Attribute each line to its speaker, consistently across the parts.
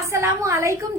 Speaker 1: আসসালামু আলাইকুম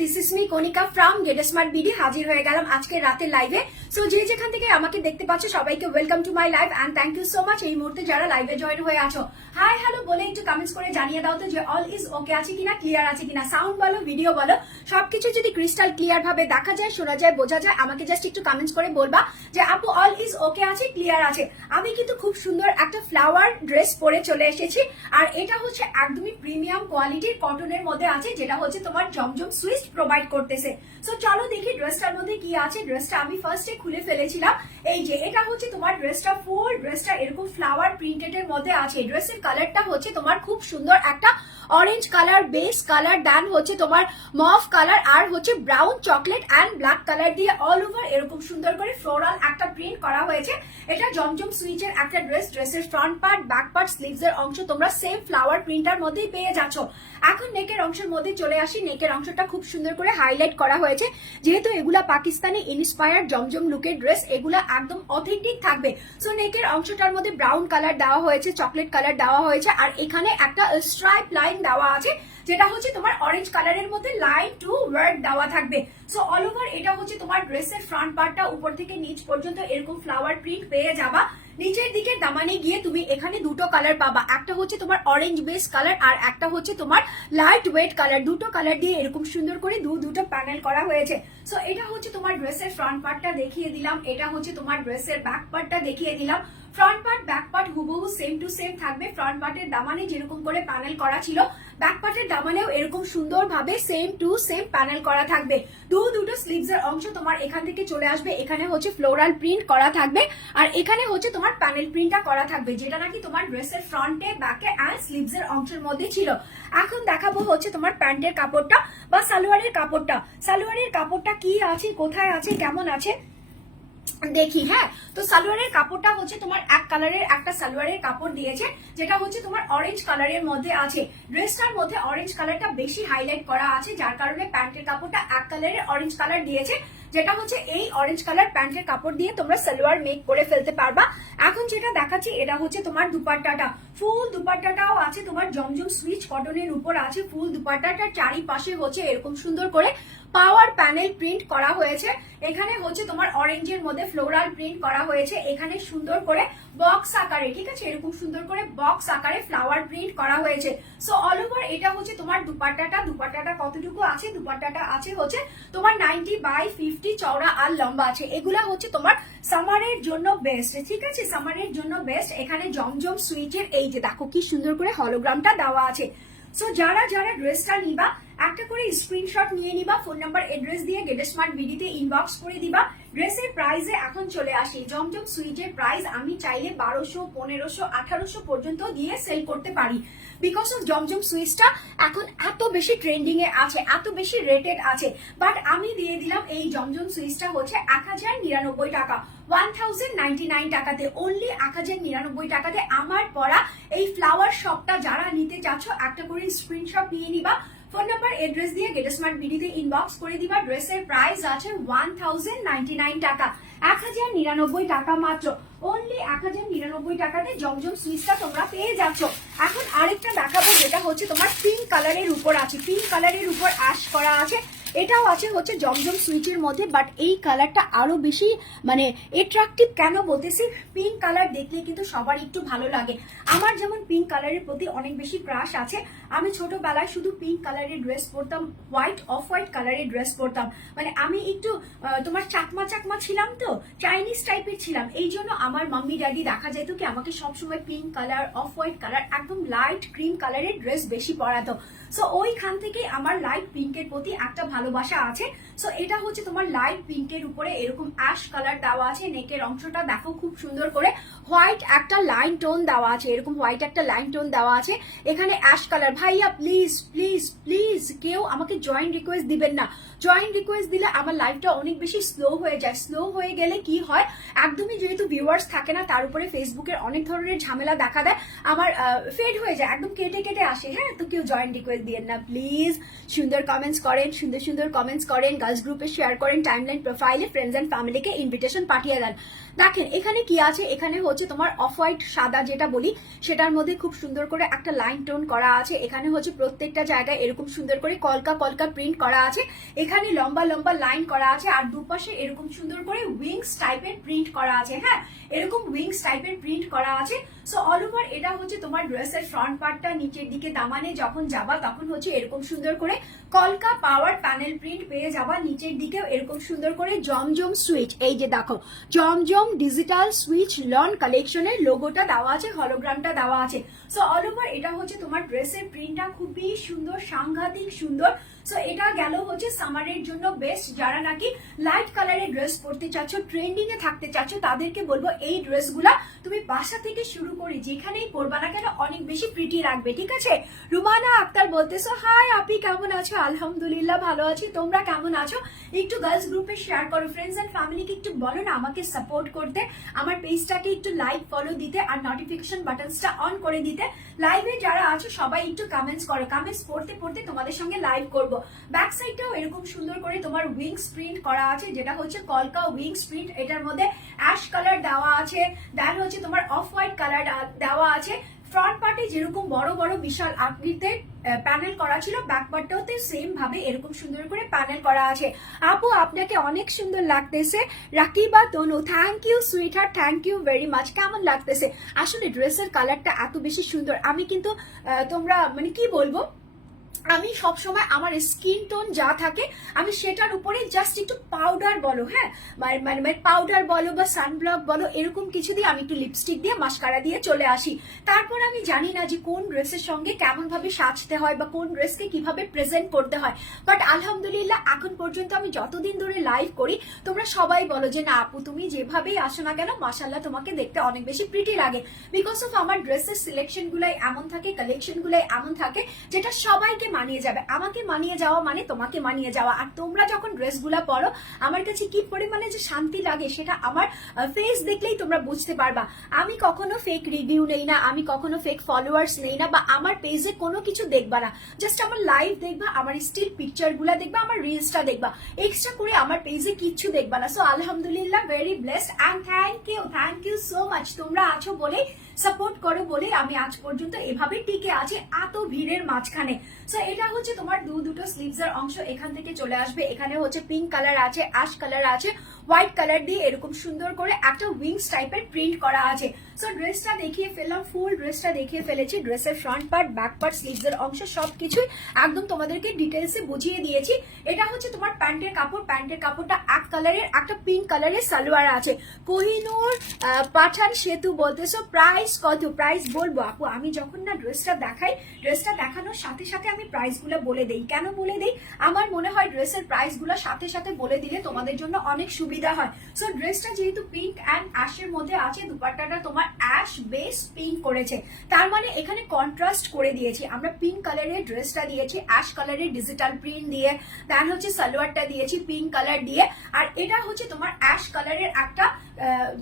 Speaker 1: হাজির হয়ে গেলাম আজকে লাইভে সো যে যেখান থেকে আমাকে দেখতে পাচ্ছ সবাইকে welcome to my live and thank you so much এই মুহূর্তে যারা লাইভে জয়েন হয়ে আছো হাই হ্যালো বলে একটু কমেন্টস করে জানিয়ে দাও তো যে অল ইজ ওকে আছে কিনা ক্লিয়ার আছে কিনা। সাউন্ড বলো ভিডিও বলো, সবকিছু যদি ক্রিস্টাল ক্লিয়ার ভাবে দেখা যায়, শোনা যায়, বোঝা যায়, আমাকে জাস্ট একটু কমেন্টস করে বলবা যে, আপু অল ইজ ওকে আছে ক্লিয়ার আছে। আমি কিন্তু খুব সুন্দর একটা ফ্লাওয়ার ড্রেস পরে চলে এসেছি। আর এটা হচ্ছে একদমই প্রিমিয়াম কোয়ালিটির কটনের মধ্যে আছে, যেটা হচ্ছে তোমার জমজম সুইস্ট প্রোভাইড করতেছে। সো চলো দেখি ড্রেসটার মধ্যে কি আছে। ড্রেসটা আমি ফার্স্টে খুলে ফেলেছিলাম। এই যে, এটা হচ্ছে তোমার ড্রেসটা ফুল ড্রেসটা এরকম ফ্লাওয়ার প্রিন্টেড এর মধ্যে আছে। ড্রেসের কালারটা হচ্ছে তোমার খুব সুন্দর একটা orange colour base colour then হচ্ছে তোমার মফ কালার আর হচ্ছে brown chocolate and black colour দিয়ে অল ওভার এরকম সুন্দর করে ফ্লোরাল একটা প্রিন্ট করা হয়েছে। এটা জমজম সুইচের একটা ড্রেস ড্রেসের front part back part sleeves এর অংশ তোমরা সেম ফ্লাওয়ার প্রিন্টার মধ্যেই পেয়ে যাচ্ছ। এখন নেকের অংশের মধ্যে চলে আসি। নেকের অংশটা খুব সুন্দর করে হাইলাইট করা হয়েছে। যেহেতু এগুলা পাকিস্তানি ইন্সপায়ার জমজম লুকের ড্রেস এগুলা একদম অথেন্টিক থাকবে। সো নেকের অংশটার মধ্যে ব্রাউন কালার দেওয়া হয়েছে চকলেট কালার দেওয়া হয়েছে। আর এখানে একটা স্ট্রাইপ লাইন দেওয়া আছে। যেটা হচ্ছে তোমার অরেঞ্জ কালারের মধ্যে লাইন টু ওয়ার্ড দেওয়া থাকবে। সো অল ওভার এটা হচ্ছে তোমার ড্রেসের ফ্রন্ট পার্টটা উপর থেকে নিচ পর্যন্ত এরকম ফ্লাওয়ার প্রিন্ট পেয়ে যাবা। নিচের দিকে দামানে গিয়ে তুমি এখানে দুটো কালার পাবা। একটা হচ্ছে তোমার অরেঞ্জ বেস কালার আর একটা হচ্ছে তোমার লাইট ওয়েট কালার দুটো কালার দিয়ে এরকম সুন্দর করে দু দুটো প্যানেল করা হয়েছে। সো এটা হচ্ছে তোমার ড্রেসের ফ্রন্ট পার্টটা দেখিয়ে দিলাম। এটা হচ্ছে তোমার ড্রেসের ব্যাক পার্টটা দেখিয়ে দিলাম। ফ্রন্ট পার্ট ব্যাক পার্ট হুবহু সেম টু সেম থাকবে। ফ্রন্ট পার্টের দামানে যেরকম করে প্যানেল করা ছিল ব্যাক পার্টের দামানেও এরকম সুন্দরভাবে সেম টু সেম প্যানেল করা থাকবে। দু দুটো স্লিভস এর অংশ তোমার এখান থেকে চলে আসবে, এখানে হচ্ছে ফ্লোরাল প্রিন্ট করা থাকবে, আর এখানে হচ্ছে তোমার প্যানেল প্রিন্টটা করা থাকবে, যেটা নাকি তোমার ড্রেসের ফ্রন্টে ব্যাকে অ্যান্ড স্লিভস এর অংশের মধ্যে ছিল। এখন দেখাবো হচ্ছে তোমার প্যান্টের কাপড়টা বা সালোয়ারের কাপড়টা। সালোয়ারের কাপড়টা কি আছে, কোথায় আছে, কেমন আছে? দেখি হ্যাঁ? তো সালোয়ারের কাপড়টা হচ্ছে তোমার এক কালারের একটা সালোয়ারের কাপড় দিয়েছে, যেটা হচ্ছে তোমার অরেঞ্জ কালারের মধ্যে আছে। ড্রেসটার মধ্যে অরেঞ্জ কালারটা বেশি হাইলাইট করা আছে, যার কারণে প্যান্টের কাপড়টা এক কালারের অরেঞ্জ কালার দিয়েছে, যেটা হচ্ছে এই অরেঞ্জ কালার প্যান্টের কাপড় দিয়ে তোমরা সালোয়ার মেক করে ফেলতে পারবা। এখন যেটা দেখাচ্ছি, এটা হচ্ছে তোমার দুপাট্টাটা। ফুল দুপাট্টাটাও আছে, তোমার জমজম সুইচ কটনের উপর আছে, ফুল দুপাট্টাটার চারিপাশে হচ্ছে এরকম সুন্দর করে পাওয়ার প্যানেল প্রিন্ট করা হয়েছে। এখানে হচ্ছে তোমার অরেঞ্জের মধ্যে ফ্লোরাল প্রিন্ট করা হয়েছে। এখানে সুন্দর করে বক্স আকারে, ঠিক আছে? এরকম সুন্দর করে বক্স আকারে ফ্লাওয়ার প্রিন্ট করা হয়েছে। সো অল ওভার এটা হচ্ছে তোমার দুপাট্টাটা। দুপাট্টাটা কতটুকু আছে? দুপাট্টাটা আছে হচ্ছে তোমার নাইনটি বাই ফিফটি চওড়া আর লম্বা আছে। এগুলা হচ্ছে তোমার সামারের জন্য বেস্ট ঠিক আছে? সামারের জন্য বেস্ট এখানে জমজম সুইচের এই যে দেখো, কি সুন্দর করে হলোগ্রামটা দেওয়া আছে। সো যারা যারা ড্রেসটা নিবা একটা করে স্ক্রিনশট নিয়ে নিবা ফোন নাম্বার এড্রেস দিয়ে গেটে স্মার্ট বিডিতে ইনবক্স করে দিবা। ড্রেসের প্রাইসে এখন চলে আসি। জমজম সুইটের প্রাইস আমি চাইলে বারোশো, পনেরোশো, আঠারোশো পর্যন্ত দিয়ে সেল করতে পারি। বিকজ অফ জমজম সুইচটা এখন এত বেশি ট্রেন্ডিং এ আছে, এত বেশি রেটেড আছে। বাট আমি দিয়ে দিলাম এই জমজম সুইচটা হচ্ছে এক হাজার নিরানব্বই টাকা। ওয়ান থাউজেন্ড নাইনটি নাইন টাকাতে অনলি এক হাজার নিরানব্বই টাকাতে আমার পরা এই ফ্লাওয়ার শপটা যারা নিতে চাচ্ছ, একটা করে স্ক্রিনশট নিয়ে নিবা। ফোন নাম্বার এড্রেস দিয়ে গেট স্মার্ট বিডিতে ইনবক্স করে দিবা। ড্রেসের প্রাইস আছে ওয়ান থাউজেন্ড নাইন টাকা। এক হাজার নিরানব্বই টাকা মাত্র। অনলি এক হাজার নিরানব্বই টাকাতে জমজম সুইচটা তোমরা পেয়ে যাচ্ছ। এখন আরেকটা দেখাবো, যেটা হচ্ছে তোমার পিঙ্ক কালারের উপর আছে। পিঙ্ক কালারের উপর অ্যাশ করা আছে। এটাও আছে হচ্ছে জমজম সুইচের মধ্যে বাট এই কালারটা আরও বেশি মানে এট্রাকটিভ কেন বলতেছি? পিঙ্ক কালার দেখলে কিন্তু সবার একটু ভালো লাগে। আমার যেমন পিঙ্ক কালারের প্রতি অনেক বেশি ক্রাশ আছে। আমি ছোটবেলায় শুধু পিঙ্ক কালারের ড্রেস পরতাম হোয়াইট অফ হোয়াইট কালারের ড্রেস পরতাম। মানে আমি একটু তোমার চাকমা চাকমা ছিলাম তো চাইনিজ টাইপের ছিলাম। এই জন্য আমার মাম্মি ড্যাডি দেখা যেত কি, আমাকে সবসময় pink colour off white colour একদম লাইট ক্রিম কালারের ড্রেস বেশি পরাতো। সো ওইখান থেকে আমার লাইট পিঙ্কের প্রতি একটা ভালোবাসা আছে। সো এটা হচ্ছে তোমার লাইট পিঙ্কের উপরে এরকম অ্যাশ কালার দেওয়া আছে নেকের অংশটা দেখো খুব সুন্দর করে। হোয়াইট একটা লাইন টোন দেওয়া আছে, এরকম হোয়াইট একটা লাইন টোন দেওয়া আছে। এখানে অ্যাশ কালার ভাইয়া প্লিজ প্লিজ প্লিজ কেউ আমাকে জয়েন্ট রিকোয়েস্ট দিবেন না। জয়েন্ট রিকোয়েস্ট দিলে আমার লাইফটা অনেক বেশি স্লো হয়ে যায়। স্লো হয়ে গেলে কি হয়? একদমই যেহেতু ভিউয়ার্স থাকে না, তার উপরে ফেসবুকের অনেক ধরনের ঝামেলা দেখা দেয়। আমার ফেড হয়ে যায়, একদম কেটে কেটে আসে। হ্যাঁ তো কেউ জয়েন্ট রিকোয়েস্ট দিয়েন না। প্লিজ সুন্দর কমেন্টস করেন, সুন্দর সুন্দর কমেন্টস করেন। গার্লস গ্রুপে শেয়ার করেন টাইমলাইন প্রোফাইলে ফ্রেন্ডস অ্যান্ড ফ্যামিলিকে ইনভিটেশন পাঠিয়ে দেন। দেখেন, এখানে কি আছে? এখানে হচ্ছে তোমার অফ হোয়াইট সাদা যেটা বলি, সেটার মধ্যে খুব সুন্দর করে একটা লাইন টোন করা আছে। এখানে হচ্ছে প্রত্যেকটা জায়গায় এরকম সুন্দর করে কলকা কলকা প্রিন্ট করা আছে। এখানে লম্বা লম্বা লাইন করা আছে আর দুপাশে এরকম সুন্দর করে উইংস টাইপের প্রিন্ট করা আছে হ্যাঁ? এরকম উইংস টাইপের প্রিন্ট করা আছে। সো অল ওভার এটা হচ্ছে তোমার ড্রেসের ফ্রন্ট পার্টটা নিচের দিকে দামানে যখন যাবা তখন হচ্ছে এরকম সুন্দর করে কলকা পাওয়ার প্যানেল প্রিন্ট পেয়ে যাবা। নিচের দিকেও এরকম সুন্দর করে জমজম সুইচ এই যে দেখো, জমজম ডিজিটাল সুইচ লন কালেকশনের লোগোটা দেওয়া আছে হলোগ্রামটা দেওয়া আছে। সো অল ওভার এটা হচ্ছে তোমার ড্রেসের প্রিন্টটা খুবই সুন্দর, সাংঘাতিক সুন্দর। সো এটা গেল হচ্ছে সামারের জন্য বেস্ট যারা নাকি লাইট কালারের ড্রেস পরতে চাচ্ছ ট্রেন্ডিং এ থাকতে চাচ্ছ, তাদেরকে বলব এই ড্রেসগুলা তুমি বাসা থেকে শুরু করে যেখানেই পরবা না কেন, অনেক বেশি প্রিটি রাখবে, ঠিক আছে? রুমানা আক্তার বলতেছো হাই আপনি কেমন আছো? আলহামদুলিল্লাহ, ভালো আছি। তোমরা কেমন আছো? একটু গার্লস গ্রুপে শেয়ার করো ফ্রেন্ডস এন্ড ফ্যামিলিকে একটু বলো না, আমাকে সাপোর্ট করতে, আমার পেজটাকে একটু লাইক ফলো দিতে আর নোটিফিকেশন বাটনসটা অন করে দিতে। লাইভে যারা আছো, সবাই একটু কমেন্টস করো। কমেন্টস পড়তে পড়তে তোমাদের সঙ্গে লাইভ করব। ব্যাক সাইডটাও এরকম সুন্দর করে তোমার উইংস প্রিন্ট করা আছে, যেটা হচ্ছে কলকা উইংস প্রিন্ট এটার মধ্যে অ্যাশ কালার দেওয়া আছে দেন হচ্ছে তোমার অফ হোয়াইট কালার দেওয়া আছে। ফ্রন্ট পার্টে যেরকম বড় বড় বিশাল আকৃতির প্যানেল করা ছিল ব্যাক পার্টটাওতে সেম ভাবে এরকম সুন্দর করে প্যানেল করা আছে। আপু, আপনাকে অনেক সুন্দর লাগতেছে। Rakiba, Tonu thank you sweetheart thank you very much কেমন লাগতেছে? আসলে ড্রেসের কালারটা এত বেশি সুন্দর। আমি কিন্তু তোমরা মানে কি বলব? আমি সব সময় আমার স্কিন টোন যা থাকে, আমি সেটার উপরে জাস্ট একটু পাউডার বলো হ্যাঁ? মানে মানে পাউডার বলো বা সানব্লক বলো, এরকম কিছু দিয়ে আমি একটু লিপস্টিক দিয়ে মাস্কারা দিয়ে চলে আসি। তারপর আমি জানি না যে কোন ড্রেসের সঙ্গে কেমন ভাবে সাজতে হয় বা কোন ড্রেসকে কীভাবে প্রেজেন্ট করতে হয়। বাট আলহামদুলিল্লাহ, এখন পর্যন্ত আমি যতদিন ধরে লাইভ করি, তোমরা সবাই বলো যে, না আপু, তুমি যেভাবেই আসো না কেন মাসাল্লাহ তোমাকে দেখতে অনেক বেশি প্রিটি লাগে। বিকজ অফ আমার ড্রেসের সিলেকশন গুলাই এমন থাকে কালেকশন গুলাই এমন থাকে, যেটা সবাইকে মানিয়ে যাবে। আমাকে মানিয়ে যাওয়া মানে তোমাকে মানিয়ে যাওয়া। আর তোমরা যখন ড্রেসগুলা পরো, আমার কাছে কি পরিমাণে যে শান্তি লাগে সেটা আমার ফেস দেখলেই তোমরা বুঝতে পারবা। আমি কখনো ফেক রিভিউ নেই না, আমি কখনো ফেক ফলোয়ার্স নেই না বা আমার পেজে কোনো কিছু দেখবা না। জাস্ট আমার লাইভ দেখবা, আমার স্টিল পিকচারগুলা দেখবা, আমার রিলসটা দেখবা। এক্সট্রা করে আমার পেজে কিচ্ছু দেখবা না। সো আলহামদুলিল্লাহ very blessed and thank you thank you so much তোমরা আছো বলে সাপোর্ট করো বলে আমি আজ পর্যন্ত এভাবে টিকে আছি এত ভিড়ের মাঝখানে। সো এটা হচ্ছে তোমার দু দুটো স্লিভস এর অংশ। এখান থেকে চলে আসবে। এখানে হচ্ছে পিঙ্ক কালার আছে অ্যাশ কালার আছে। হোয়াইট কালার দিয়ে এরকম সুন্দর করে একটা উইংস টাইপের প্রিন্ট করা আছে। সো ড্রেসটা দেখিয়ে ফেললাম ফুল ড্রেসটা দেখিয়ে ফেলেছি ড্রেসের front part back part sleeves এর অংশ, সবকিছুই একদম তোমাদেরকে ডিটেলসে বুঝিয়ে দিয়েছি। এটা হচ্ছে তোমার প্যান্টের কাপড়। প্যান্টের কাপড়টা এক কালারের একটা পিঙ্ক কালারের সালোয়ার আছে। কোহিনুর পাঠান সেতু বলতেছো প্রাইস কত? প্রাইস বলব, আপু, আমি যখন না ড্রেসটা দেখাই ড্রেসটা দেখানোর সাথে সাথে আমি প্রাইসগুলো বলে দেই। কেন বলে দেই? আমার মনে হয় ড্রেসের প্রাইসগুলো সাথে সাথে বলে দিলে তোমাদের জন্য অনেক সুবিধা হয়। সো ড্রেসটা যেহেতু পিঙ্ক অ্যান্ড অ্যাশের মধ্যে আছে, দুপাট্টাটা তোমার অ্যাশ বেস পিঙ্ক করেছে। তার মানে এখানে কন্ট্রাস্ট করে দিয়েছি। আমরা পিঙ্ক কালারের ড্রেসটা দিয়েছি অ্যাশ কালারের ডিজিটাল প্রিন্ট দিয়ে। দেন হচ্ছে সালোয়ারটা দিয়েছি পিঙ্ক কালার দিয়ে। আর এটা হচ্ছে তোমার অ্যাশ কালারের একটা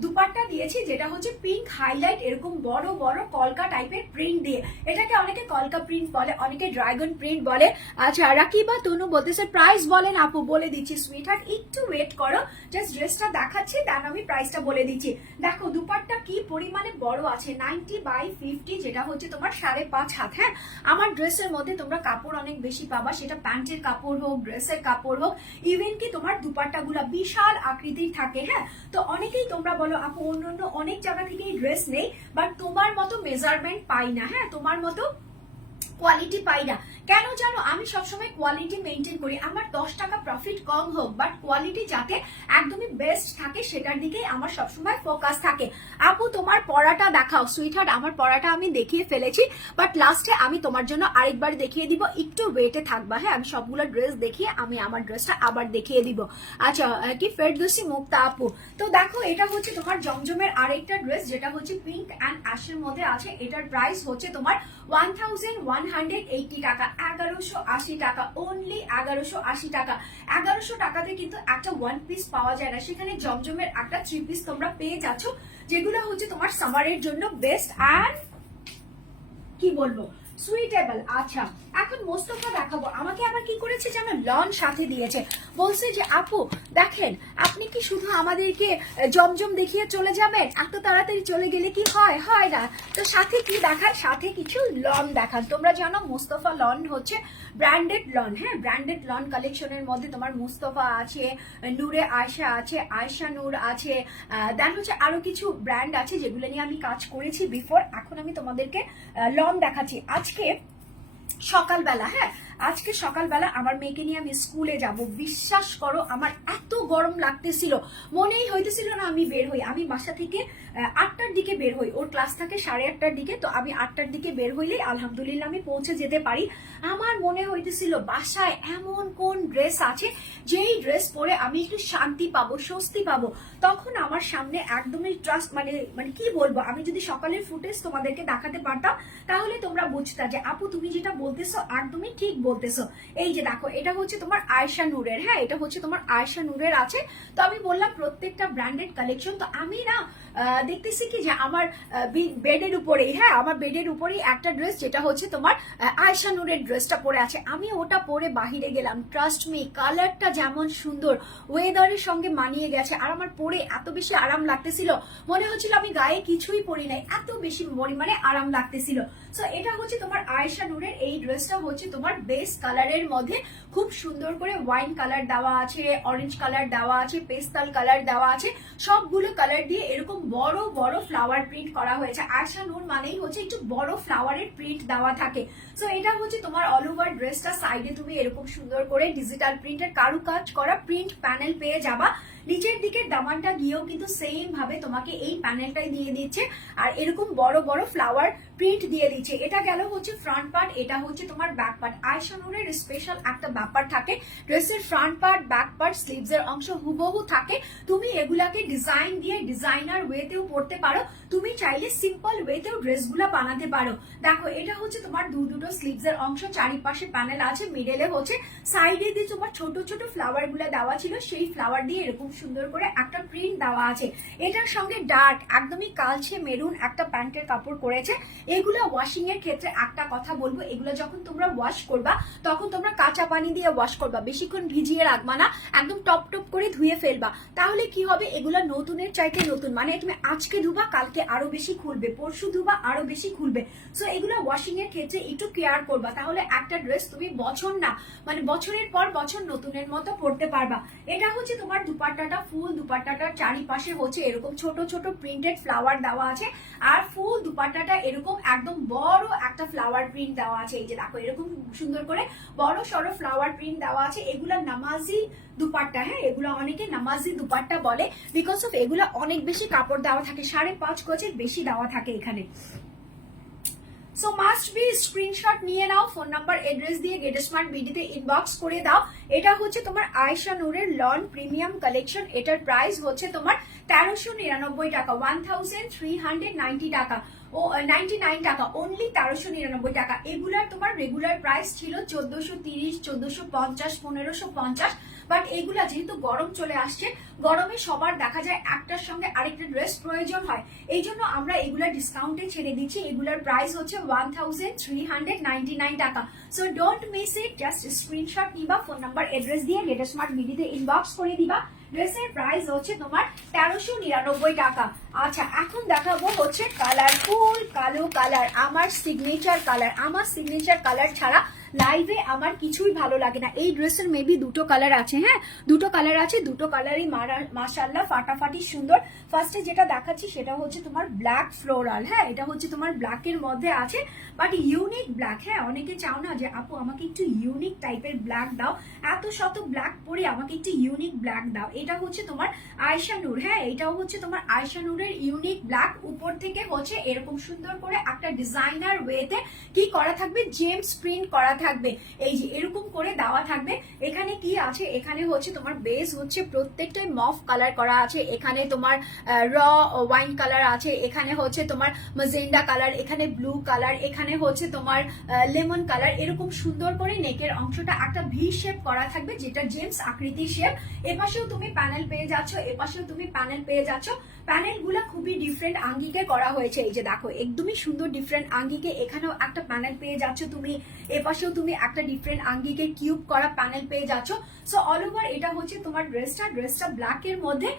Speaker 1: দুপাট্টা দিয়েছি, যেটা হচ্ছে পিঙ্ক হাইলাইট এরকম বড় বড় কলকা টাইপের প্রিন্ট দিয়ে। এটাকে অনেকে কলকা প্রিন্ট বলে, অনেকে ড্রাগন প্রিন্ট বলে। আচ্ছা রাকিবা তনু বলতেছে প্রাইস বলেন আপু, বলে দিচ্ছি। সুইট হার্ট একটু ওয়েট করো জাস্ট ড্রেসটা দেখাচ্ছি দেন আমি প্রাইসটা বলে দিচ্ছি। দেখো, দুপাট্টা কি পরিমাণে বড় আছে? নাইনটি বাই ফিফটি যেটা হচ্ছে তোমার সাড়ে পাঁচ হাত হ্যাঁ? আমার ড্রেসের মধ্যে তোমরা কাপড় অনেক বেশি পাবা, সেটা প্যান্টের কাপড় হোক ড্রেসের কাপড় হোক ইভেন কি তোমার দুপাট্টা গুলা বিশাল আকৃতির থাকে হ্যাঁ? তো অনেকেই তোমরা বলো, আপু অন্য অন্য অনেক জায়গা থেকেই ড্রেস নেই বাট তোমার মতো মেজারমেন্ট পাই না হ্যাঁ? তোমার মতো কোয়ালিটি পাই না। কেন জানো? আমি সবসময় কোয়ালিটি মেনটেন করি। আমার দশ টাকা প্রফিট কম হোক বাট কোয়ালিটি যাতে একদমই বেস্ট থাকে, সেটার দিকেই আমার সবসময় ফোকাস থাকে। আপু, তোমার পড়াটা দেখাও। সুইটহার্ট আমার পড়াটা আমি দেখিয়ে ফেলেছি বাট লাস্টে আমি তোমার জন্য আরেকবার দেখিয়ে দিব। একটু ওয়েটে থাকবা হ্যাঁ? আমি সবগুলো ড্রেস দেখিয়ে আমি আমার ড্রেসটা আবার দেখিয়ে দিব। আচ্ছা কি ফেরদৌসি মুক্তা আপু? তো দেখো, এটা হচ্ছে তোমার জমজমের আরেকটা ড্রেস যেটা হচ্ছে পিঙ্ক অ্যান্ড অ্যাশের মধ্যে আছে। এটার প্রাইস হচ্ছে তোমার one thousand one hundred eighty টাকা। এগারোশো আশি টাকা অনলি এগারোশো আশি টাকা। এগারোশো টাকাতে কিন্তু একটা ওয়ান পিস পাওয়া যায় না। সেখানে জমজমের একটা থ্রি পিস তোমরা পেয়ে যাচ্ছ, যেগুলো হচ্ছে তোমার সামারের জন্য বেস্ট আর কি বলব? সুইটেবল আচ্ছা। এখন মোস্তফা দেখাবো। আমাকে আবার কি করেছে যেন লন সাথে দিয়েছে। বলছে যে, আপু, দেখেন, আপনি কি শুধু আমাদেরকে জমজম দেখিয়ে চলে যাবেন? এত তাড়াতাড়ি চলে গেলে কি হয়? হয় না। তো সাথে কি দেখান? সাথে কিছু লন দেখান। তোমরা জানো, মোস্তফা লন হচ্ছে ব্র্যান্ডেড লন হ্যাঁ? ব্র্যান্ডেড লন কালেকশনের মধ্যে তোমার মুস্তফা আছে, নূরে আয়শা আছে, আয়শা নূর আছে দেন হচ্ছে আরও কিছু ব্র্যান্ড আছে যেগুলো নিয়ে আমি কাজ করেছি বিফোর এখন আমি তোমাদেরকে লন দেখাচ্ছি। আজকে সকালবেলা হ্যাঁ আজকে সকালবেলা আমার মেয়েকে নিয়ে আমি স্কুলে যাব। বিশ্বাস করো, আমার এত গরম লাগতেছিল। মনেই হইতেছিল না আমি বের হই। আমি বাসা থেকে আটটার দিকে বের হই। ওর ক্লাস থাকে সাড়ে আটটার দিকে, তো আমি আটটার দিকে বের হইলেই আলহামদুলিল্লাহ আমি পৌঁছে যেতে পারি। আমার মনে হইতেছিল, বাসায় এমন কোন ড্রেস আছে? যেই ড্রেস পরে আমি একটু শান্তি পাবো, স্বস্তি পাবো। তখন আমার সামনে একদমই ট্রাস্ট মানে মানে কি বলব? আমি যদি সকালের ফুটেজ তোমাদেরকে দেখাতে পারতাম, তাহলে তোমরা বুঝতা যে, আপু, তুমি যেটা বলতেছো, একদমই ঠিক বলতেছো। এই যে দেখো, এটা হচ্ছে তোমার আয়শা নূরের হ্যাঁ এটা হচ্ছে তোমার আয়শা নূরের আছে। তো আমি বললাম, প্রত্যেকটা ব্র্যান্ডেড কালেকশন তো আমি না দেখতেছি কি যে আমার বেডের উপরেই হ্যাঁ আমার বেডের উপরেই একটা ড্রেস যেটা হচ্ছে তোমার আয়শা নূরের ড্রেসটা পরে আছে। আমি ওটা পরে বাহিরে গেলাম। ট্রাস্ট মি কালারটা যেমন সুন্দর ওয়েদারের সঙ্গে মানিয়ে গেছে। আর আমার পরে এত বেশি আরাম লাগতেছিল। মনে হচ্ছিল আমি গায়ে কিছুই পরি নাই, এত বেশি পরিমাণে আরাম লাগতেছিল। সো এটা হচ্ছে তোমার আয়েশা নূরের, এই ড্রেসটা হচ্ছে তোমার বেস কালারের মধ্যে খুব সুন্দর করে ওয়াইন কালার দেওয়া আছে অরেঞ্জ কালার দেওয়া আছে পেস্তাল কালার দেওয়া আছে, সবগুলো কালার দিয়ে বড় বড় ফ্লাওয়ার প্রিন্ট করা হয়েছে। আশা নুন মানেই হচ্ছে একটু বড় ফ্লাওয়ারের প্রিন্ট দেওয়া থাকে। সো এটা হচ্ছে তোমার অল ওভার ড্রেসটা সাইডে তুমি এরকম সুন্দর করে ডিজিটাল প্রিন্টের কারুকাজ করা প্রিন্ট প্যানেল পেয়ে যাবা। নিচের দিকের দামানটা গিয়েও কিন্তু সেম ভাবে তোমাকে এই প্যানেলটাই দিয়ে দিচ্ছে। আর এরকম বড় বড় ফ্লাওয়ার প্রিন্ট দিয়ে দিচ্ছে। এটা গেল হচ্ছে ফ্রন্ট পার্ট এটা হচ্ছে তোমার ব্যাক পার্ট আয়সানুরের স্পেশাল একটা ব্যাপার থাকে। ড্রেসের front part back part sleeves এর অংশ হুবহু থাকে। তুমি এগুলাকে ডিজাইন দিয়ে ডিজাইনার ওয়েতেও পড়তে পারো। তুমি চাইলে সিম্পল ওয়েতেও ড্রেসগুলো বানাতে পারো। দেখো, এটা হচ্ছে তোমার দু দুটো স্লিভস এর অংশ, চারিপাশে প্যানেল আছে মিডলে হচ্ছে সাইডে দিয়ে তোমার ছোট ছোট ফ্লাওয়ারগুলো দেওয়া ছিল, সেই ফ্লাওয়ার দিয়ে এরকম সুন্দর করে একটা প্রিন্ট দেওয়া আছে। এটার সঙ্গে ডার্ক একদমই কালচে মেরুন একটা প্যান্টের কাপড় করেছে। এগুলো ওয়াশিং এর ক্ষেত্রে একটা কথা বলব, এগুলো যখন তোমরা ওয়াশ করবা, তখন তোমরা কাঁচা পানি দিয়ে ওয়াশ করবা, বেশিক্ষণ ভিজিয়ে রাখবা না, একদম টপ টপ করে ধুয়ে ফেলবা। তাহলে কি হবে? এগুলো নতুনের চাইতে নতুন মানে তুমি আজকে ধুবা, কালকে আরও বেশি খুলবে, পরশু ধুবা আরও বেশি খুলবে। সো এগুলো ওয়াশিং এর ক্ষেত্রে একটু কেয়ার করবা। তাহলে একটা ড্রেস তুমি বছর না মানে বছরের পর বছর নতুনের মতো পরতে পারবা। এটা হচ্ছে তোমার দুপাট্টাটা ফুল দুপাট্টাটার চারিপাশে হচ্ছে এরকম ছোট ছোট প্রিন্টেড ফ্লাওয়ার দেওয়া আছে। আর ফুল দুপাট্টাটা এরকম একদম বড় একটা ফ্লাওয়ার প্রিন্ট দেওয়া আছে। এই যে দেখো, এরকম সুন্দর করে বড় সড়ো ফ্লাওয়ার প্রিন্ট দেওয়া আছে। এগুলা নামাজি দুপাট্টা হ্যাঁ? এগুলো অনেকে নামাজি দুপাট্টা বলে। বিকজ অফ এগুলো অনেক বেশি কাপড় দেওয়া থাকে। সাড়ে পাঁচ গজের বেশি দেওয়া থাকে এখানে। সো মাস্ট বি স্ক্রিনশট নিয়ে নাও ফোন নাম্বার এড্রেস দিয়ে গেট স্মার্ট বিডিতে ইনবক্স করে দাও। এটা হচ্ছে তোমার আয়শা নূরের লন প্রিমিয়াম কালেকশন এটার প্রাইস হচ্ছে তোমার তেরোশো নিরানব্বই টাকা one thousand three hundred ninety টাকা। ও নাইনটি নাইন টাকা অনলি তেরোশো নিরানব্বই টাকা। এগুলার তোমার রেগুলার প্রাইস ছিল চোদ্দশো তিরিশ, চোদ্দশো পঞ্চাশ, পনেরোশো পঞ্চাশ। বাট এগুলা যেহেতু গরম চলে আসছে, গরমে সবার দেখা যায় একটার সঙ্গে আরেকটা ড্রেস প্রয়োজন হয়। এই জন্য আমরা এগুলা ডিসকাউন্টে ছেড়ে দিচ্ছি। এগুলার প্রাইস হচ্ছে ওয়ান থাউজেন্ড থ্রি নাইন টাকা। So don't miss it just screenshot নিবা ফোন নাম্বার এড্রেস দিয়ে লেটেস্ট স্মার্ট বিডিতে ইনবক্স করে দিবা। ড্রেসের প্রাইস হচ্ছে তোমার তেরোশো নিরানব্বই টাকা। আচ্ছা এখন দেখাবো হচ্ছে কালারফুল কালো কালার আমার সিগনেচার কালার আমার সিগনেচার কালার ছাড়া লাইভে আমার কিছুই ভালো লাগে না। এই ড্রেসের মেবি দুটো কালার আছে হ্যাঁ? দুটো কালার আছে, দুটো কালারই মাশাল্লাহ ফাটাফাটি সুন্দর। ফার্স্টে যেটা দেখাচ্ছি সেটা হচ্ছে তোমার ব্ল্যাক ফ্লোরাল হ্যাঁ? এটা হচ্ছে তোমার ব্ল্যাকের মধ্যে আছে বাট ইউনিক ব্ল্যাক হ্যাঁ? অনেকে চাও না যে, আপু, আমাকে একটু ইউনিক টাইপের ব্ল্যাক দাও। এত শত ব্ল্যাক পরে আমাকে একটু ইউনিক ব্ল্যাক দাও। এটা হচ্ছে তোমার আয়শা নূর হ্যাঁ? এটাও হচ্ছে তোমার আয়শা নূরের ইউনিক ব্ল্যাক উপর থেকে হচ্ছে এরকম সুন্দর করে একটা ডিজাইনার ওয়েতে কি করা থাকবে? জেমস প্রিন্ট করা থাকবে। এই যে এরকম করে দেওয়া থাকবে। এখানে কি আছে? এখানে হচ্ছে তোমার বেস হচ্ছে প্রত্যেকটাই মফ কালার করা আছে। এখানে তোমার র ওয়াইন কালার আছে। এখানে হচ্ছে তোমার মাজেন্ডা কালার এখানে ব্লু কালার এখানে হচ্ছে তোমার লেমন কালার এরকম সুন্দর করে নেকের অংশটা একটা ভি শেপ করা থাকবে, যেটা জেমস আকৃতির শেপ এপাশেও তুমি প্যানেল পেয়ে যাচ্ছ, এপাশেও তুমি প্যানেল পেয়ে যাচ্ছ। প্যানেলগুলা খুবই ডিফারেন্ট আঙ্গিকে করা হয়েছে। এই যে দেখো, একদমই সুন্দর ডিফারেন্ট আঙ্গিকে। এখানেও একটা প্যানেল পেয়ে যাচ্ছ তুমি, এপাশেও পাশেও তুমি একটা ডিফারেন্ট আঙ্গিকে কিউব করা প্যানেল পেয়ে যাচ্ছ। সো অল ওভার এটা হচ্ছে তোমার ড্রেসটা ড্রেসটা ব্ল্যাক এর মধ্যে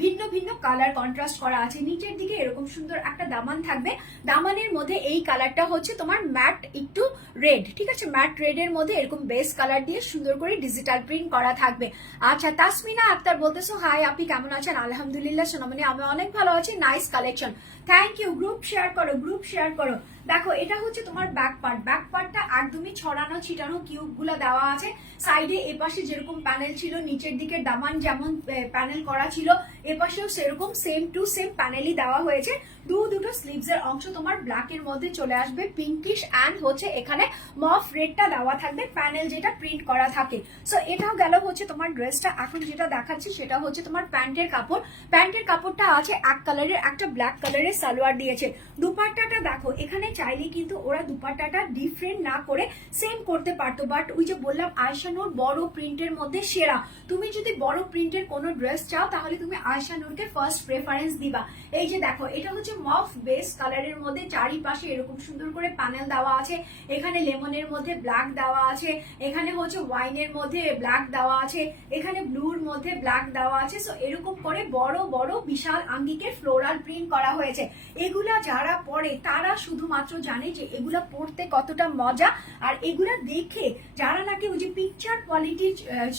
Speaker 1: ভিন্ন ভিন্ন কালার কন্ট্রাস্ট করা আছে। নিচের দিকে এরকম সুন্দর একটা দামান থাকবে। দামানের মধ্যে এই কালারটা হচ্ছে তোমার ম্যাট একটু রেড ঠিক আছে? ম্যাট রেড এর মধ্যে এরকম বেস কালার দিয়ে সুন্দর করে ডিজিটাল প্রিন্ট করা থাকবে। আচ্ছা তাসমিনা আক্তার বলতেছো হাই আপনি কেমন আছেন? আলহামদুলিল্লাহ সোনামনি আমি অনেক ভালো আছে nice collection thank you group share করো গ্রুপ শেয়ার করো। দেখো, এটা হচ্ছে তোমার ব্যাক পার্ট ব্যাক পার্টটা একদমই ছড়ানো, ছিটানো কিউবগুলো দেওয়া আছে। সাইডে এপাশে যেরকম প্যানেল ছিল, নিচের দিকে দামান যেমন প্যানেল করা ছিল, এপাশেও সেরকম সেম টু সেম প্যানেলই দেওয়া হয়েছে। দু, দুটো স্লিভস এর অংশ তোমার ব্ল্যাক এর মধ্যে চলে আসবে পিঙ্কিশ অ্যান্ড হচ্ছে এখানে মফ রেডটা দেওয়া থাকবে প্যানেল যেটা প্রিন্ট করা থাকে। সো এটাও গেল হচ্ছে তোমার ড্রেসটা এখন যেটা দেখাচ্ছি সেটা হচ্ছে তোমার প্যান্টের কাপড়। প্যান্টের কাপড়টা আছে এক কালারের একটা ব্ল্যাক কালারের সালোয়ার দিয়েছে। দুপাট্টাটা দেখো, এখানে চাইলে কিন্তু ওরা দুপাট্টাটা ডিফারেন্ট না করে সেম করতে পারতো। বাট ওই যে বললাম, আয়শানুর বড় প্রিন্টের মধ্যে সেরা। তুমি যদি বড় প্রিন্টের কোনো ড্রেস চাও, তাহলে তুমি আয়শানুরকে ফার্স্ট প্রেফারেন্স দিবা। এই যে দেখো, এটা হচ্ছে মফ বেস কালারের মধ্যে চারিপাশে এরকম সুন্দর করে প্যানেল দেওয়া আছে। এখানে লেমনের মধ্যে ব্ল্যাক দেওয়া আছে। এখানে হচ্ছে ওয়াইনের মধ্যে ব্ল্যাক দেওয়া আছে। এখানে ব্লুর মধ্যে ব্ল্যাক দেওয়া আছে। সো এরকম করে বড় বড় বিশাল আঙ্গিকে ফ্লোরাল প্রিন্ট করা হয়েছে। এগুলা যারা পরে, তারা শুধুমাত্র জানে যে এগুলা পড়তে কতটা মজা, আর এগুলা দেখে যারা নাকি ওই যে পিকচার কোয়ালিটি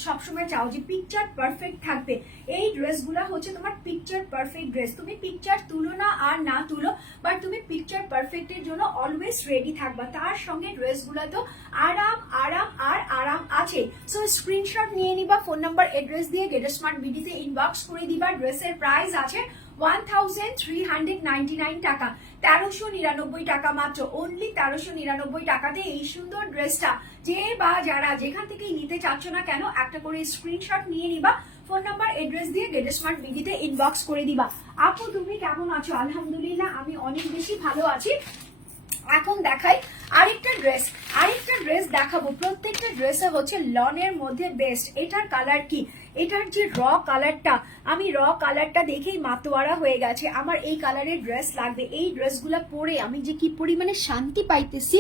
Speaker 1: সবসময় চাও যে পিকচার পারফেক্ট থাকবে, এই ড্রেসগুলা হচ্ছে তোমার পিকচার পারফেক্ট ড্রেস তুমি পিকচার তুলো না আর না তুলো বাট তুমি পিকচার পারফেক্টের জন্য অলওয়েজ রেডি থাকবা। তার সঙ্গে ড্রেসগুলা তো আরাম আরাম আর আরাম আছে। সো স্ক্রিনশট নিয়ে নিবা ফোন নাম্বার এড্রেস দিয়ে গেট স্মার্ট বিডিতে ইনবক্স করে দিবা। ড্রেসের প্রাইস আছে one thousand three hundred ninety nine টাকা। তেরোশো নিরানব্বই টাকা মাত্র। অনলি তেরোশো নিরানব্বই টাকাতে এই সুন্দর ড্রেসটা যে বা যারা যেখান থেকেই নিতে চাচ্ছ না কেন, একটা করে স্ক্রিনশট নিয়ে নিবা। ফোন নাম্বার এড্রেস দিয়ে গেটে স্মার্ট বিডিতে ইনবক্স করে দিবা। আপু, তুমি কেমন আছো? আলহামদুলিল্লাহ, আমি অনেক বেশি ভালো আছি। এখন দেখাই আরেকটা ড্রেস। আরেকটা ড্রেস দেখাবো। প্রত্যেকটা ড্রেসে হচ্ছে লনের মধ্যে বেস্ট এটার কালার কি? এটার যে র কালারটা আমি র কালারটা দেখেই মাতোয়ারা হয়ে গেছে। আমার এই কালারের ড্রেস লাগবে। এই ড্রেসগুলো পরে আমি যে কি পরিমাণে শান্তি পাইতেছি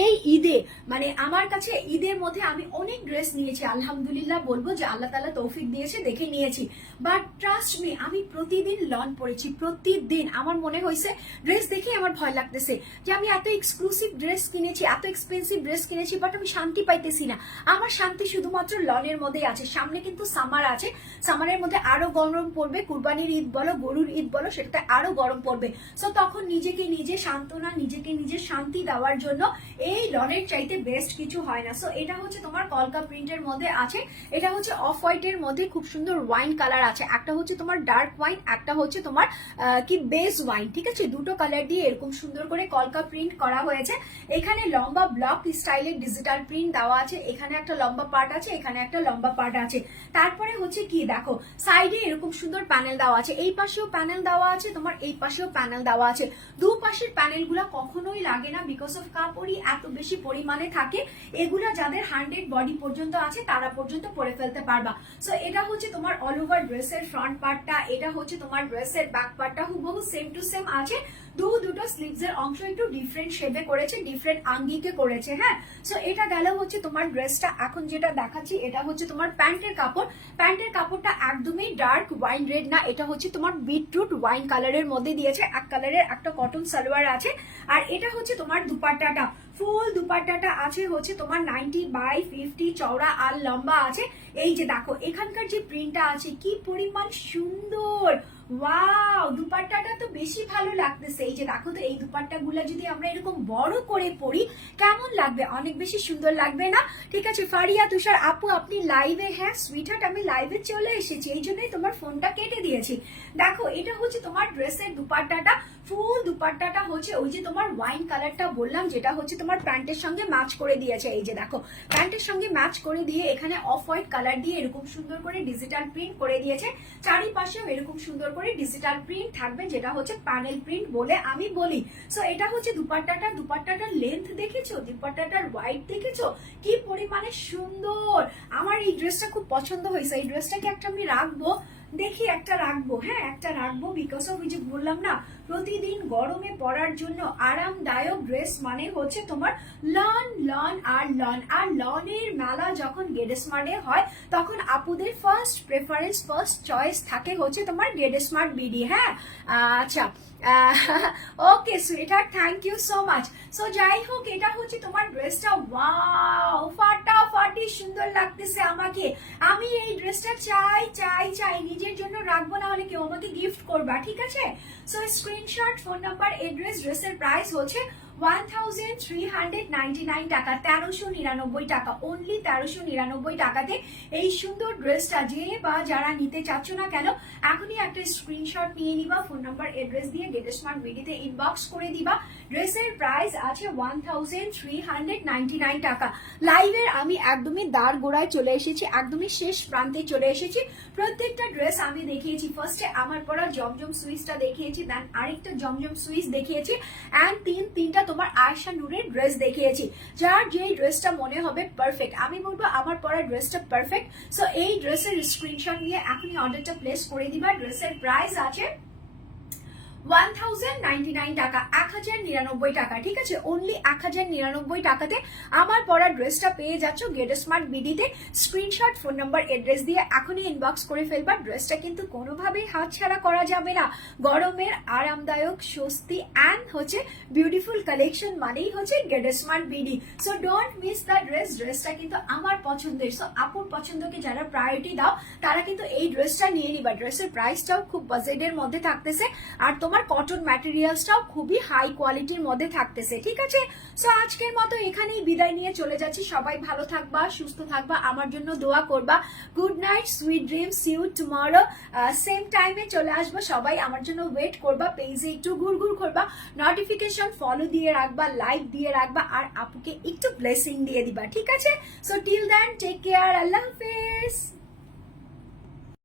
Speaker 1: এই ঈদে মানে আমার কাছে ঈদের মধ্যে আমি অনেক ড্রেস নিয়েছি। আলহামদুলিল্লাহ বলব যে আল্লাহ তালা তৌফিক দিয়েছে, দেখে নিয়েছি। বাট ট্রাস্ট মি আমি প্রতিদিন লন পরেছি। প্রতিদিন। আমার মনে হয়েছে ড্রেস দেখে আমার ভয় লাগতেছে যে আমি এত এক্সক্লুসিভ ড্রেস কিনেছি, এত এক্সপেন্সিভ ড্রেস কিনেছি বাট আমি শান্তি পাইতেছি না। আমার শান্তি শুধুমাত্র লনের মধ্যেই আছে। সামনে কিন্তু সামার আছে। সামারের মধ্যে আরও গরম পড়বে। কুরবানির ঈদ বলো, গরুর ঈদ বলো, সেটাতে আরও গরম পড়বে। সো তখন নিজেকে নিজে সান্ত্বনা, নিজেকে নিজে শান্তি দেওয়ার জন্য এই লনের চাইতে বেস্ট কিছু হয় না। সো এটা হচ্ছে তোমার কলকা প্রিন্টের মধ্যে আছে। এটা হচ্ছে অফ হোয়াইটের মধ্যে খুব সুন্দর ওয়াইন কালার আছে। একটা হচ্ছে তোমার ডার্ক ওয়াইন একটা হচ্ছে তোমার কি বেস ওয়াইন ঠিক আছে? দুটো কালার দিয়ে এরকম সুন্দর করে কলকা প্রিন্ট করা হয়েছে। এখানে লম্বা ব্লক স্টাইলের ডিজিটাল প্রিন্ট দেওয়া আছে। এখানে একটা লম্বা পার্ট আছে, এখানে একটা লম্বা পার্ট আছে। তারপরে হচ্ছে কি দেখো সাইডে এরকম সুন্দর প্যানেল দেওয়া আছে। এই পাশেও প্যানেল দেওয়া আছে, তোমার এই পাশেও প্যানেল দেওয়া আছে। দু পাশের প্যানেলগুলো কখনোই লাগে না বিকজ অফ কাপড়ই এত বেশি পরিমাণে থাকে। এগুলা যাদের হান্ড্রেড বডি পর্যন্ত আছে, তারা পর্যন্ত পরে ফেলতে পারবা। সো এটা হচ্ছে তোমার অল ওভার ড্রেসের ফ্রন্ট পার্টটা এটা হচ্ছে তোমার ড্রেসের ব্যাক পার্টটা হুবহু সেম টু সেম আছে। দু দুটো স্লিভস এর অংশ একটু ডিফারেন্ট শেপে করেছে ডিফারেন্ট আঙ্গিকে করেছে হ্যাঁ? সো এটা গেল হচ্ছে তোমার ড্রেসটা এখন যেটা দেখাচ্ছি, এটা হচ্ছে তোমার প্যান্টের কাপড়। প্যান্টের কাপড়টা একদমই ডার্ক ওয়াইন রেড না, এটা হচ্ছে তোমার বিটরুট ওয়াইন কালারের মধ্যে দিয়েছে। এক কালারের একটা কটন সালোয়ার আছে। আর এটা হচ্ছে তোমার দুপাট্টাটা। ফুল দুপাট্টাটা আছে হচ্ছে তোমার নাইনটি বাই ফিফটি চওড়া আর লম্বা আছে। এই যে দেখো, এখানকার যে প্রিন্টটা আছে, কি পরিমাণ সুন্দর! ওয়াও দুপাট্টাটা তো বেশি ভালো লাগতেছে। এই যে দেখো তো, এই দুপাট্টা গুলা যদি আমরা এরকম বড় করে পরি, কেমন লাগবে? অনেক বেশি সুন্দর লাগবে না? ঠিক আছে, ফারিয়া, তুষার, আপু, আপনি লাইভে হ্যাঁ সুইটহার্ট আমি লাইভে চলে এসেছি। এই জন্যই তোমার ফোনটা কেটে দিয়েছি। দেখো, এটা হচ্ছে তোমার ড্রেসের দুপাট্টাটা। ফুল দুপাট্টাটা হচ্ছে ওই যে তোমার ওয়াইন কালারটা বললাম, যেটা হচ্ছে তোমার প্যান্টের সঙ্গে ম্যাচ করে দিয়েছে। এই যে দেখো, প্যান্টের সঙ্গে ম্যাচ করে দিয়ে এখানে অফ হোয়াইট কালার দিয়ে এরকম সুন্দর করে ডিজিটাল প্রিন্ট করে দিয়েছে। চারিপাশেও এরকম সুন্দর করে ডিজিটাল প্রিন্ট থাকবে, যেটা হচ্ছে প্যানেল প্রিন্ট বলে আমি বলি। সো এটা হচ্ছে দুপাট্টাটা দুপাট্টাটার লেন্থ দেখেছ? দুপাট্টাটার হোয়াইট দেখেছ? কি পরিমাণে সুন্দর! আমার এই ড্রেসটা খুব পছন্দ হয়েছে। এই ড্রেসটাকে একটা আমি রাখব। দেখি একটা রাখব হ্যাঁ একটা রাখব বিকজ অফ যে বললাম না, প্রতিদিন গরমে পরার জন্য আরামদায়ক ড্রেস মানে হচ্ছে তোমার লন লন আর লন আর লনের মেলা যখন গেড স্মার্টে হয়, তখন আপুদের ফার্স্ট প্রেফারেন্স ফার্স্ট চয়েস থাকে হচ্ছে তোমার গেড স্মার্ট বিডি হ্যাঁ? আচ্ছা okay sweeter thank you so much so যাই হোক, এটা হচ্ছে তোমার ড্রেসটা ওয়াও ফাটাফাটি সুন্দর লাগতেছে আমাকে। আমি এই ড্রেসটা চাই চাই চাই নিজের জন্য রাখব না হলে কেউ আমাকে গিফট করবা, ঠিক আছে? So screenshot phone number address ড্রেসের প্রাইস হচ্ছে one thousand three hundred ninety nine টাকা, তেরোশো নিরানব্বই টাকা অনলি তেরোশো নিরানব্বই টাকাতে এই সুন্দর ড্রেসটা যে বা যারা নিতে না কেন, এখনই একটা স্ক্রিনশট নিয়ে নিবা ফোন এড্রেস দিয়ে ভিডিতে ইনবক্স করে দিবা। ড্রেসের প্রাইস আছে one thousand three hundred nine টাকা। লাইভের আমি একদমই দ্বার গোড়ায় চলে এসেছি, একদমই শেষ প্রান্তে চলে এসেছি। প্রত্যেকটা ড্রেস আমি দেখিয়েছি ফার্স্টে আমার পরা জমজম সুইচটা দেখিয়েছি দেন আরেকটা জমজম সুইচ দেখিয়েছি অ্যান্ড তিন, তিনটা তোমার আয়সা নুরের ড্রেস দেখিয়েছি। যার যে ড্রেসটা মনে হবে পারফেক্ট আমি বলব আমার পরা ড্রেসটা পারফেক্ট সো এই ড্রেসের স্ক্রিনশট নিয়ে এখনই অর্ডারটা প্লেস করে দিবা। ড্রেসের প্রাইস আছে ওয়ান থাউজেন্ড নাইন টাকা, এক হাজার নিরানব্বই টাকা, ঠিক আছে? অনলি এক হাজার নিরানব্বই টাকাতে আমার পরা ড্রেসটা পেয়ে গেট বিডিতে স্ক্রিনশট ফোন এড্রেস দিয়ে এখনই ইনবক্স করে ড্রেসটা কিন্তু কোনোভাবেই হাতছাড়া করা যাবে না। গরমের আরামদায়ক স্বস্তি অ্যান্ড হচ্ছে বিউটিফুল কালেকশন মানেই হচ্ছে get smart BD so don't miss the dress ড্রেসটা কিন্তু আমার পছন্দের। সো আপুর পছন্দকে যারা প্রায়োরিটি দাও, তারা কিন্তু এই ড্রেসটা নিয়ে নিবা। ড্রেসের প্রাইসটাও খুব বাজেটের মধ্যে থাকতেছে। আর তোমার কটন ম্যাটেরিয়ালসটাও খুবই হাই কোয়ালিটির মধ্যে থাকতেছে, ঠিক আছে? সো আজকের মতো এখানেই বিদায় নিয়ে চলে যাচ্ছি। সবাই ভালো থাকবা, সুস্থ থাকবা, আমার জন্য দোয়া করবা। Good night sweet dream see you tomorrow same টাইমে চলে আসব। সবাই আমার জন্য ওয়েট করবা পেজে একটু ঘুর ঘুর করবা। নোটিফিকেশন ফলো দিয়ে রাখবা লাইক দিয়ে রাখবা, আর আপুকে একটু ব্লেসিং দিয়ে দিবা, ঠিক আছে? So till then take care আল্লাহ হাফেজ।